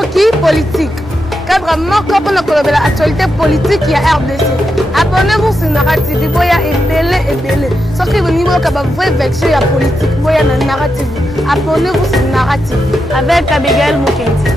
Noki politique. Cadre moko pour l'actualité politique il y a RDC. Abonnez-vous sur Narrative, boya ebele. Sauf que vous niveau ka ba vrai version ya politique, boya na Narrative. Abonnez-vous sur Narrative avec Abigail Mukendi.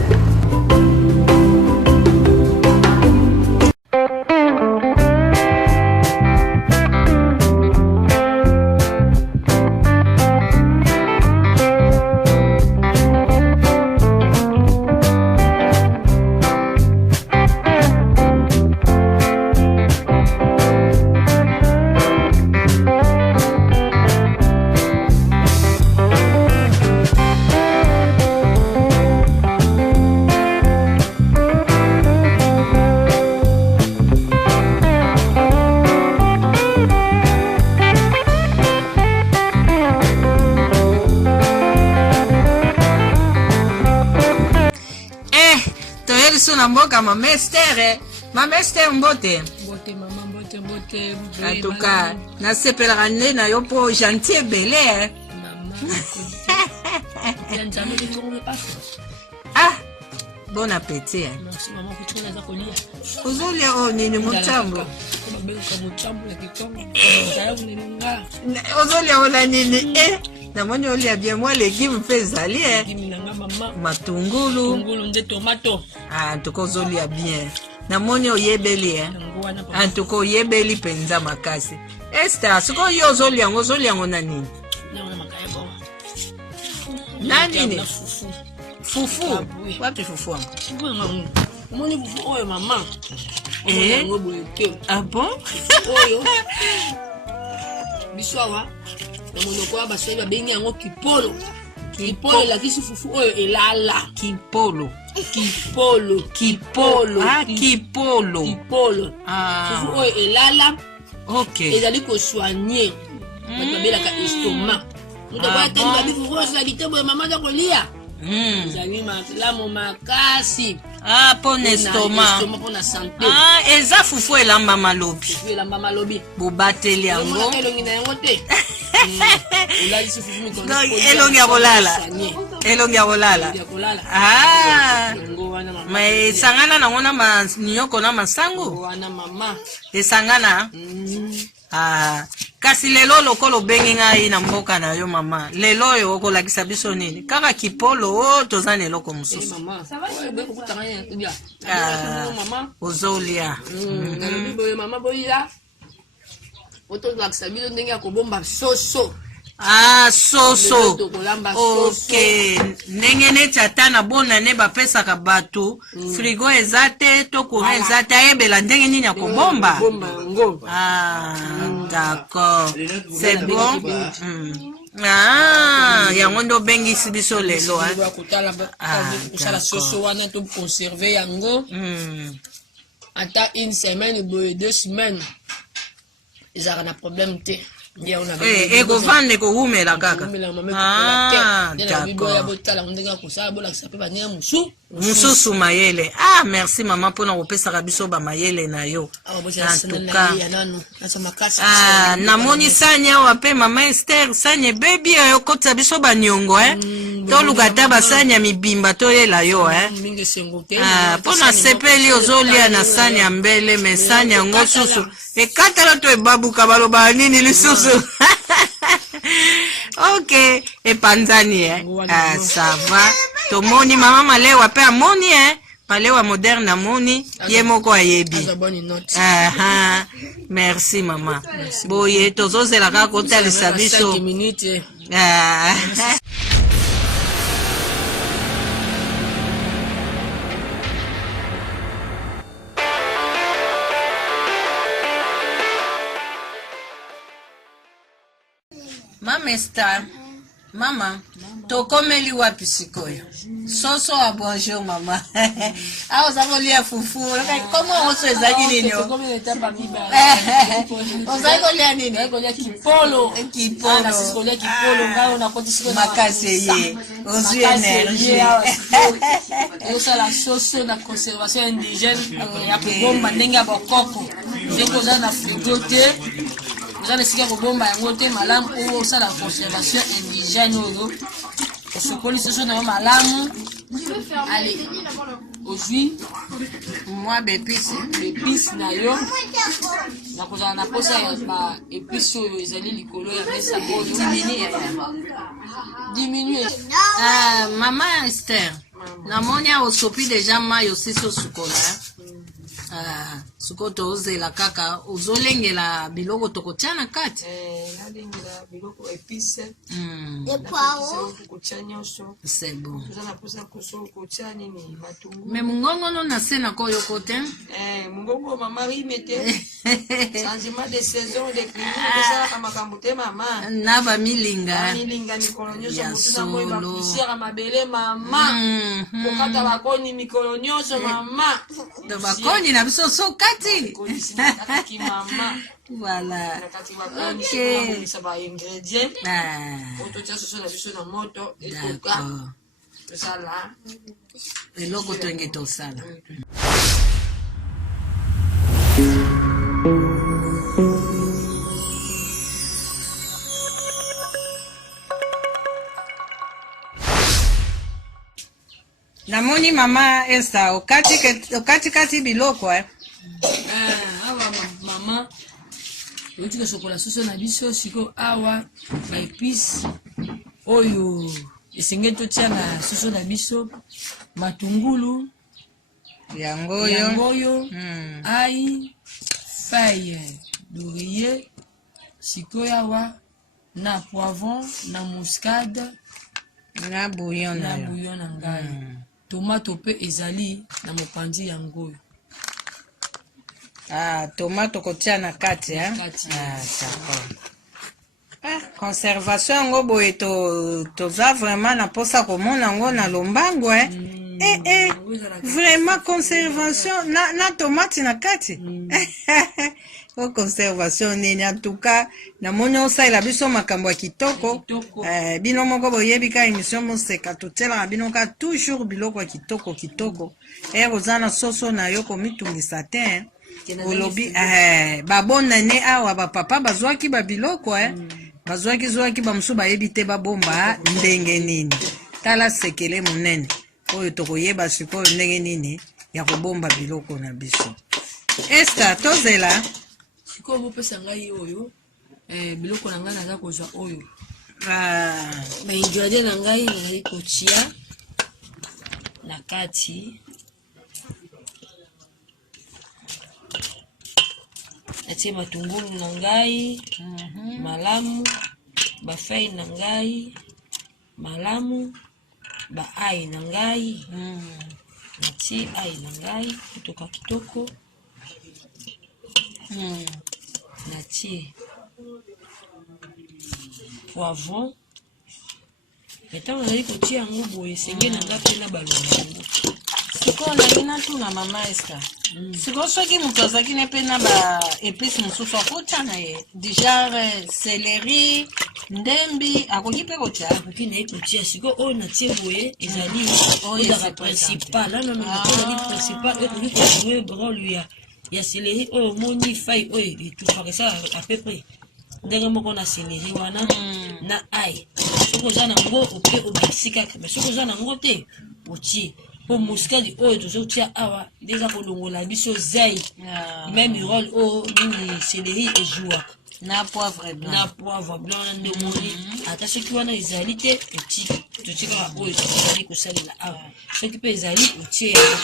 Mboka Mama Esther, Mama Esther mbote. Mbote mama mbote. En tout cas, na sepelaka nde na yo po gentil belé. Mama. Ah, bon appétit. Merci maman, tu as kolia. Ozolia o nini mutambo. Ozolia ola nini na moni olia bien moi légumes faisali matungulu nde tomato. Ah, tuko ozolia bien. Na moni oyebeli en tout cas oyebeli penza makasi. Esther, siko yo ozolia ngo na nini? Na nini? Fufu. Wapi fufu wangu? Moni fufu oyo mama. Ah bon? Oyo. Biswawa. Na monoko ya basoi ba bengi yango kipolo. Kipolo la kisi fufu oyo elala. Kipolo. Ah, kipolo. Ah. Fufu oyo elala. OK. Ezali ko soigner. Batabela ka estomac. Muta kwa tani ba bifu fufu salite boye mama da kolia. Ezali malamu makasi. Ah, pour l'estomac. Pour la santé. Ah, eza fufu elamba malobi. Fufu elamba malobi. Bobateli yango. Elongi na yango te. Elongi ya kolala. Ah. Mais sangana na ngona nyoko na masango. Wana mama. Esangana. Ah. Kasi lelo lokolo bengi ngai na mboka na yo mama. Lelo yo okolakisa biso nini? Kaka kipolo tozane loko mususu. Mama. Ça va bien. Ah. Mama. Ozolia. Mama boya. Oto lakisa biso ndenge ya kobomba soso. Ah, soso. OK. Ndenge neti ata na bona ne bapesaka bato frigo ezate to courant ezate ayebela ndenge nini ya kobomba. Ah, d'accord. C'est bon. Ah, yango ndo bengisi biso lelo kutala soso wana to conserver yango. Ata une semaine boye 2 semaines. Ezaka na problème te. Ego vande ko humela kaka. Ah, mususu mayele. Ah, merci maman pona kopesa biso ba mayele na yo. En tout cas. Ah, namoni sanya wape mama Esther sanya baby yo kota biso ba nyongo To lukata ba sanya mibimba to yela yo Ah, pona sepeli ozolia na sanya mbele mesanya ngosusu. E katala to ebabuka baloba nini lisusu. OK, et panzani Ah, ça va. Tomoni mama malewa pe amoni malewa moderne amoni yemoko ayebi. Ah, merci mama. Boye tozozela ka kotalisa biso. Ah. Mama Esther, mama, tokomeli wapi sikoyo? Soso a bonjour mama. Ah, osako lia fufu. Comment on se zaki nini? Osako lia nini? Kipolo. Makase ye. Ozu énergie. Osala soso na conservation indigène ya kubomba ndenge ya bokoko. Ndeko za na frigo te. Vous allez essayer de bomber un côté malam ou ça la conservation indigène ou ce police sur nos malam. Allez, ozwi mwa bepisi épice na yo nakozala na posa ya ba épice oyo ezali likolo ya mesa oyo diminue mama Esther namoni osopi deja mai osisi osukola sikoyo tozela kaka ozolengela biloko tokotia na kati nalengela biloko épice kotia nyonso c'est bon toza na posa kotia nini matungu me mungongono na se na koyoko te mungongo mama rime te changement de saison de climat esalaka makambo te mama na bamilinga mikolo nyonso motu na moi bapusiere mabele mama kokata bakoni mikolo nyonso mama bakoni na biso so kati mama voilà ok ba ingrédients ototia soso na biso na moto etoka tosala eloko twenge tosala namoni mama Esther okati biloko awa mama outi kosokola soso na biso siko awa baépice oyo esengeli totia na soso na biso matungulu yango oyo ai feuille d'oreiller sikoyo awa na poivron na muscade na bouillon na ngai tomate mpe ezali na mopanzi yango oyo tomate kotia na kati d'accord conservation yango boye toza vraiment na posa komona yango na lombango vraiment conservation na tomate na kati o conservation nini atuka namoni osalela biso makambo ya kitoko bino moko boyebi ka émission moseka totielaka bino ka toujours biloko ya kitoko oza na soso na yo komitungisa te olobi babonane awa bapapa bazwaki babiloko bazwaki bamosusu bayebi te babomba ndenge nini tala sekele monene oyo tokoyeba sikoyo ndenge nini ya kobomba biloko na biso Esther tozela sikoyo bopesa ngai oyo biloko na ngai naza kozwa oyo baingredient na ngai nazali kotia na kati natie matungulu na ngai malamu bafeuille na ngai malamu baai na ngai natie ai na ngai kutoka kitoko natie poivron ntango nazali kotia yango boye esengeli na ngai mpe na balongo yango sikoyo ndenge natuna mama Esther sikoyo soki moto azalaki ne mpe na baépice mosusu akotia na ye du genre céleri ndembi akoki mpe kotia akoki na ye kotia sikoyo oyo natie boye ezali ezaka principal ezali principal ekoki kojouer role ya céleri oyo omoni fai oyo etufaka esala apeprès ndenge moko na céleri wana na ai soki oza nango ope obakisi kaka mais soki oza nango te otie po muscade oyo tozotia awa ndeza kolongola biso zai même rôle oyo nini céleri ejouaka na poivre blanc na ndemoni ata soki wana ezali te totie kaka oyo tozali kosalela awa soki mpe ezali otie yango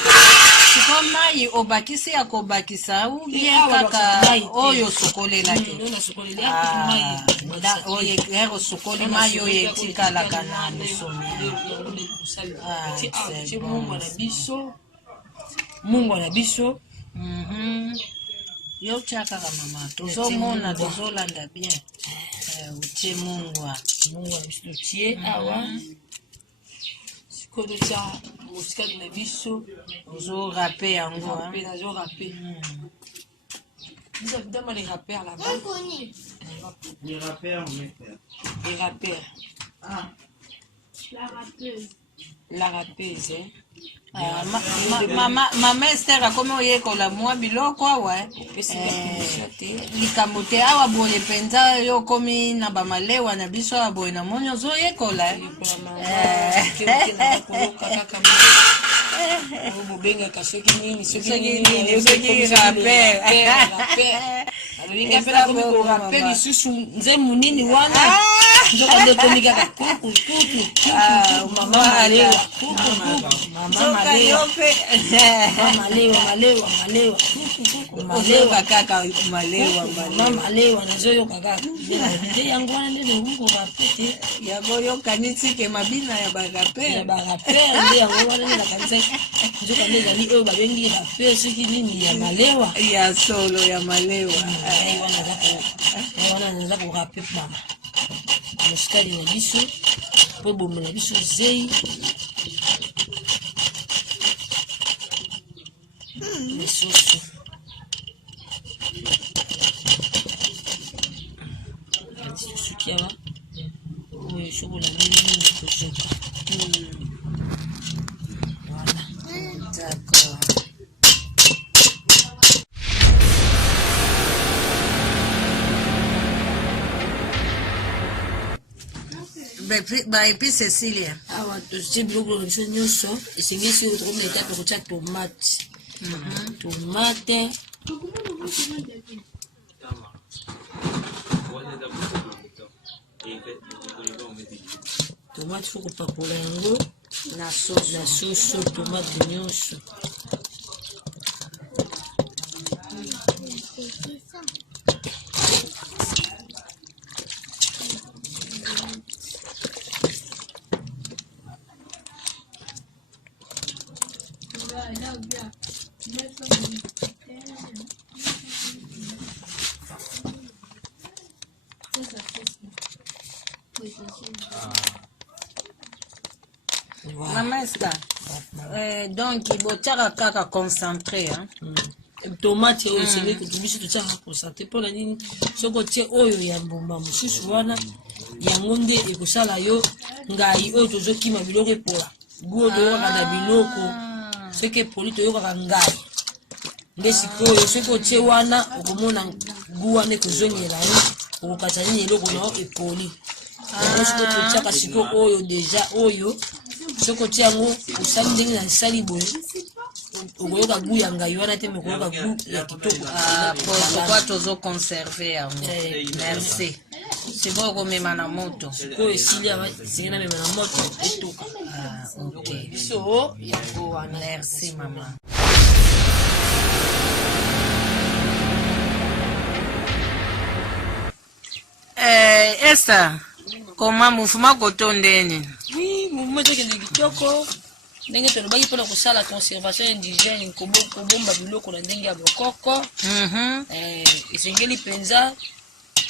sikoyo mai obakisi ya kobakisa ou bien kaka oyo osokolelaki oyo osokoli mai oyo etikalaka na misomi mungwa na biso yo tia kaka mama tozomona tozolanda bien otie mungwa na biso totie awa sikoyo totia muscade na biso ozorape yango nazorape dama les rappeurs là-bas les rappeurs la rappeuse mama Esther akomi oyekola mwa biloko awa likambo te awa boye mpenza yo okomi na bamalewa na biso awa boye namoni ozoyekola Bobenga ka soki nini rappel. Alinga pela komi ko rappel isusu nze munini wana. Nzoka nde komi kaka kuku. Mama malewa. Malewa kaka malewa. Mama malewa nazoyoka kaka. Nde yango wana nde ko rappel. Yabo yokanisi ke mabina ya barappel. Ya barappel nde yango wana nde kanisa. Nzoka nde zali oyo babengi rappel soki nini ya malewa. Ya solo ya malewa. Wana naza ko rappel mama. Moscali na biso po bombe na biso zei lesoso suki awa oyo sokola mingi kosoka voilà d'accord. Et puis Cécilia. Ah ouais, c'est beaucoup de choses. Et c'est bien sûr qu'on met pour chaque tomate. Tomate. Tomate faut pas pour l'ango. La sauce tomate nyonso. Maman Esther, donc il faut kaka concentré hein. Tomate oyo c'est que tu biso tsa concentré pour la nini soko tie oyo ya mbomba mususu wana yango nde ekosala yo ngai oyo tozokima biloko epola guo toyoka na biloko soki epoli toyokaka ngai nde sikoyo soki otie wana okomona gu wana ekozongela yo okokatisa nini eloko na yo epoli yango soki totiaka siko oyo deja oyo soki otie yango osali ndenge na esali boye okoyoka gu ya ngai wana te me okoyoka gu ya kitoko pourquoi tozo conserver yango. Merci. Sikoyo komema na moto sikoyo esili awa esengi na mema na moto etoka. Ok. Biso yango wana. Merci maman. Esther, comment mouvement kotondeni? Oui, mouvement tokende kitoko. Ndenge tolobaki mpona kosala conservation indigène kobomba biloko na ndenge ya bokoko. Esengeli mpenza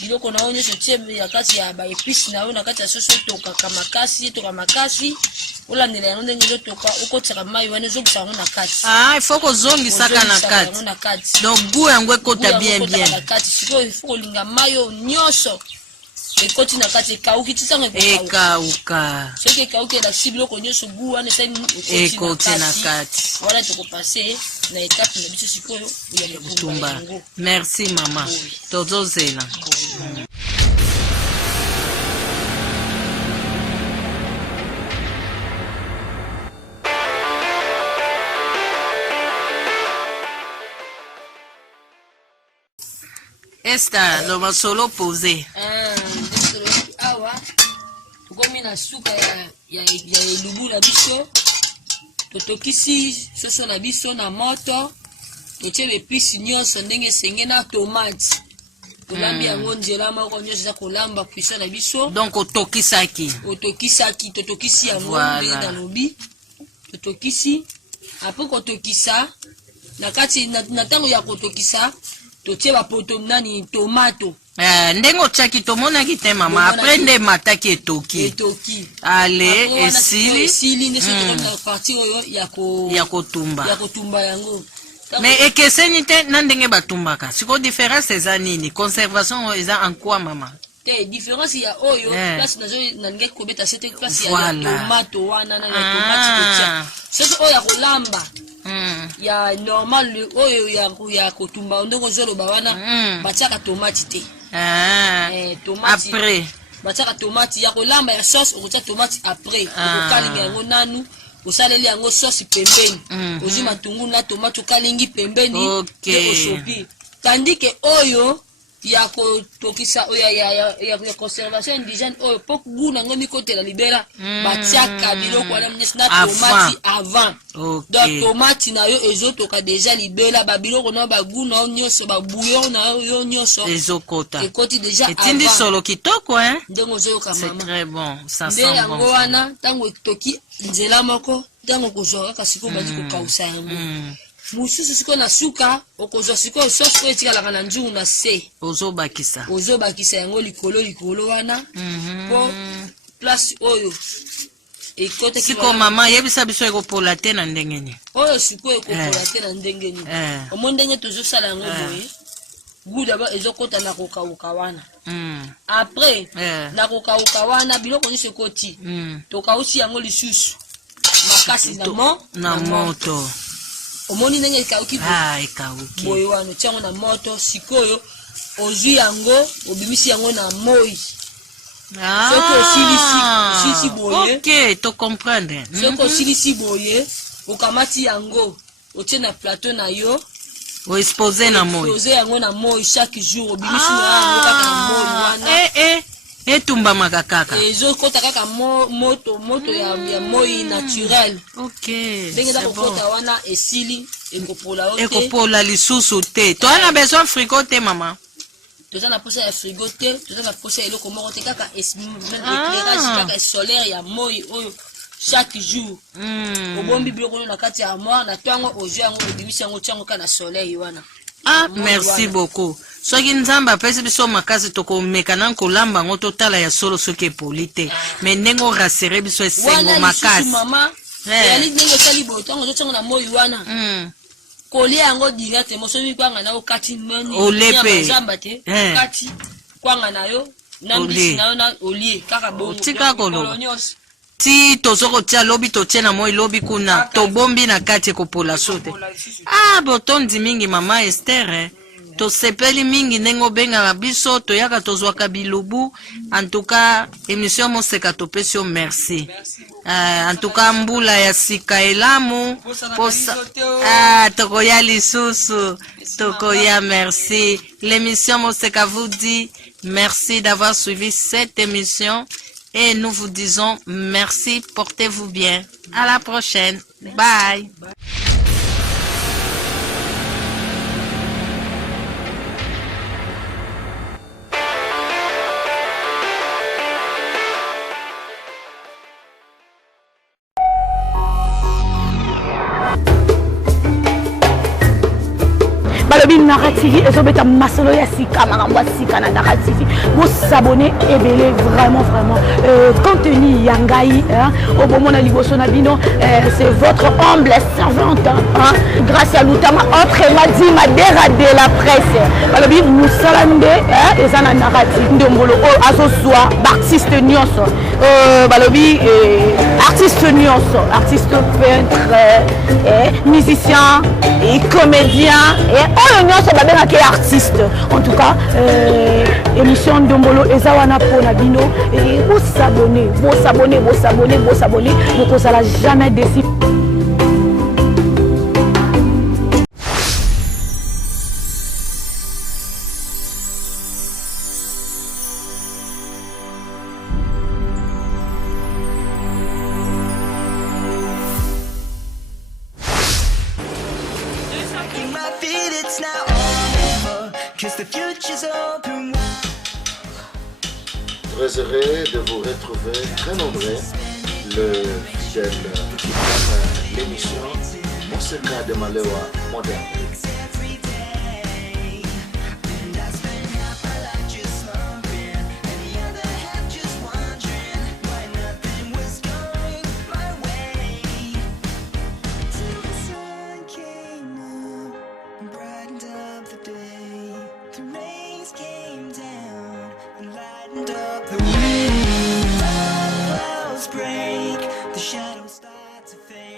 biloko na oyo nyonso tie ya kati ya baepice na oyo na kati ya soso etokaka makasi olandela yango ndenge ezotoka okotisaka mai wana ezobisa yango na kati. Il faut kozongisaka na kati. Donc goût yango ekota bien. Sikoyo il faut kolinga mai oyo nyonso ekoti na kati ekauki tisango ekauka. Soki ekauki elakisi biloko nyonso gu wana esali ekoti na kati. Wana tokopase na etape na biso sikoyo ya kotumba. Merci mama. Tozozela. Esther, le masolo posé. Awa, tukomi na suka ya elubu na biso. Totokisi soso na biso na moto. Totie bepisi nyonso ndenge esenge na tomate. Tolambi yango nzela moko nyonso za kolamba puisa na biso. Donc otokisaki yango ndenge na lobi. Totokisi. Après kotokisa na kati na tango ya kotokisa totie bapoto nani tomato. Ndenge otiaki tomonaki te mama après nde mataki etoki. Ale esili nde soki na partie oyo ya kotumba yango. Mais ekeseni te na ndenge batumbaka. Siko différence eza nini? Conservation eza en quoi mama? Te différence ya oyo place nazo na ngeke kobeta sete place ya tomato wana na tomate kotia. Soki oyo ya kolamba ya normal oyo ya kotumba ndoko zoloba wana batiaka tomate te. Tomate après batiaka tomate ya kolamba ya sauce okotia tomate après okokalinga yango nanu osaleli yango sauce pembeni ozwi matungulu na tomate okalingi pembeni nde osopi tandis que oyo ya kotokisa ya conservation indigène oyo po goût nango mikotela libera batiaka biloko wana nyonso na tomati avant donc tomati na yo ezotoka deja libela babiloko na bagoût na yo nyonso babouillon na yo nyonso ezokota ekoti deja etindi solo kitoko ndenge ozoyoka mama c'est très bon ça sent bon nde yango wana ntango etoki nzela moko ntango kozwa kaka sikoyo badi kokausa yango mususu sikoyo na suka okozwa sikoyo sauce oyo etikalaka na nzungu na se ozobakisa yango likolo wana po place oyo ekotaki siko mama yebisa biso ekopola te na ndenge nini oyo sikoyo ekopola te na ndenge nini omo ndenge tozosala yango boye goût d'abord ezokota na kokauka wana après na kokauka wana biloko nyonso ekoti tokausi yango lisusu makasi na moto omoni ndenge ekauki boye wana otiango na moto sikoyo ozwi yango obimisi yango na moi soki osilisi boye soki osilisi boye okamati yango otie na plateau na yo oexpose yango na moi chaque jour obimisi yango kaka na moi wana etumbamaka kaka ezokota kaka moto ya moi naturel ndenge eza kokota wana esili ekopola lisusu te toza na besoin frigo te mama toza na posa ya frigo te toza na posa ya eloko moko te kaka éclairage kaka solaire ya moi oyo chaque jour obombi biloko oyo na kati ya armoire na ntango ozwi yango obimisi yango tiango kaka na soleil wana merci beaucoup soki nzambe apesi biso makasi tokomeka na kolamba yango totala ya solo soki epoli te me ndenge orasere biso esengo makasi yali ndenge osali boye ntango ozotiango na moi wana kolia yango direct mosomi kwanga na yo kati olepe nzamba te kati kwanga na yo na mbisi na yo na olie kaka tika koloba ti tozokotia lobi totie na moi lobi kuna tobombi na kati ekopola so te botondi mingi mama Esther tosepeli mingi ndenge obengaka biso toyaka tozwaka bilubu en tout cas émission moseka topesi yo merci en tout cas mbula ya sika elamu tokoya lisusu tokoya merci l'émission moseka vous dit merci d'avoir suivi cette émission et nous vous disons merci, portez-vous bien, à la prochaine, bye. balobi Nara TV ezobeta masolo ya sika makambo ya sika na Nara TV vous abonnez ebele vraiment contenu ya ngai obomona liboso na bino c'est votre humble servante grâce à Lutama autrement dit Madera de la presse balobi musala nde eza na Nara TV ndongolo azoswa artiste nyonso balobi artiste nyonso artiste peintre musicien et comédien et oyo nyonso babengaki artiste en tout cas émission Ndombolo eza wana pona bino et vous abonnez vous kozala jamais déçu. Très heureux de vous retrouver très nombreux, le fidèle qui prend l'émission Monseka de Malewa moderne. Break, the shadows start to fade.